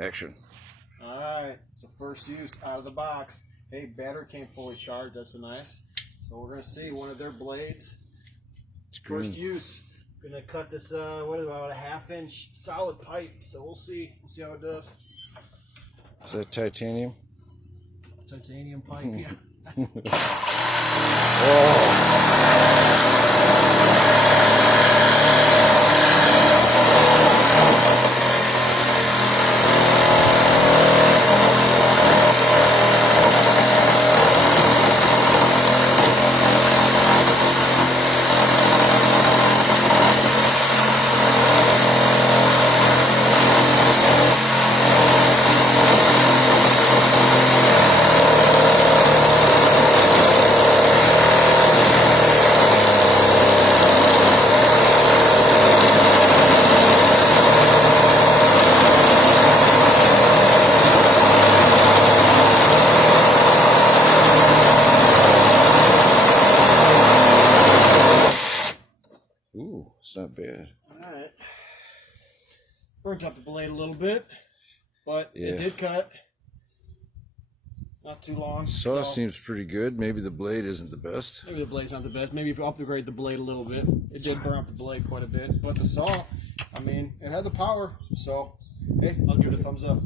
Action. Alright, so first use out of the box. Hey, battery came fully charged, that's nice. So we're going to see one of their blades. It's green. First use. Going to cut this, what is it, about a 1/2 inch solid pipe. So we'll see how it does. Is that titanium? Titanium pipe, yeah. Ooh, it's not bad. Alright. Burnt up the blade a little bit, but Yeah. it did cut. Not too long. Saw so seems pretty good. Maybe the blade isn't the best. maybe the blade's not the best. Maybe if you upgrade the blade a little bit. It did burn up the blade quite a bit. But the saw, I mean, it had the power. So, hey, I'll give it a thumbs up.